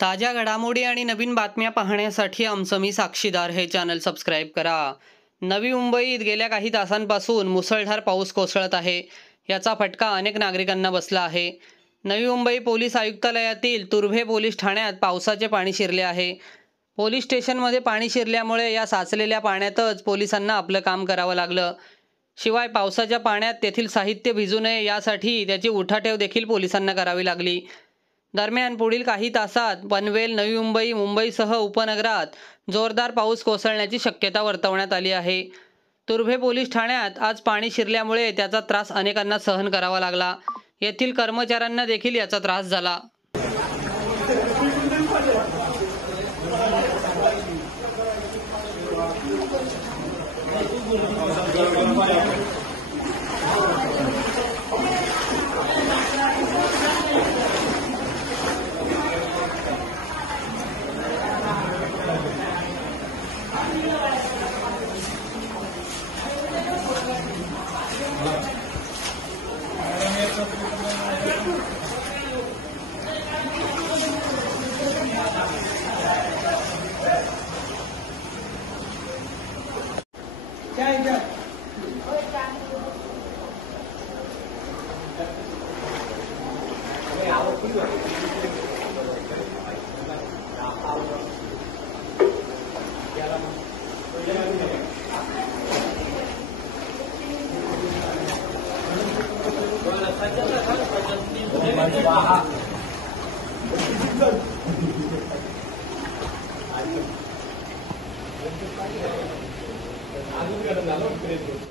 ताज्या घडामोडी आणि नवीन बातम्या पाहण्यासाठी आमचं मी साक्षीदार हे चॅनल सबस्क्राईब करा. नवी मुंबईत गेल्या काही तासांपासून मुसळधार पाऊस कोसळत आहे. याचा फटका अनेक नागरिकांना बसला आहे. नवी मुंबई पोलीस आयुक्तालयातील तुर्भे पोलीस ठाण्यात पावसाचे पाणी शिरले आहे. पोलीस स्टेशनमध्ये पाणी शिरल्यामुळे या साचलेल्या पाण्यातच पोलिसांना आपलं काम करावं लागलं. शिवाय पावसाच्या पाण्यात तेथील साहित्य भिजू नये यासाठी त्याची उठाठेव देखील पोलिसांना करावी लागली. दरम्यान पुढील काही तासात पनवेल, नवी मुंबई, मुंबईसह उपनगरात जोरदार पाऊस कोसळण्याची शक्यता वर्तवण्यात आली आहे. तुर्भे पोलीस ठाण्यात आज पाणी शिरल्यामुळे त्याचा त्रास अनेकांना सहन करावा लागला. येथील कर्मचाऱ्यांना देखील याचा त्रास झाला. Wow.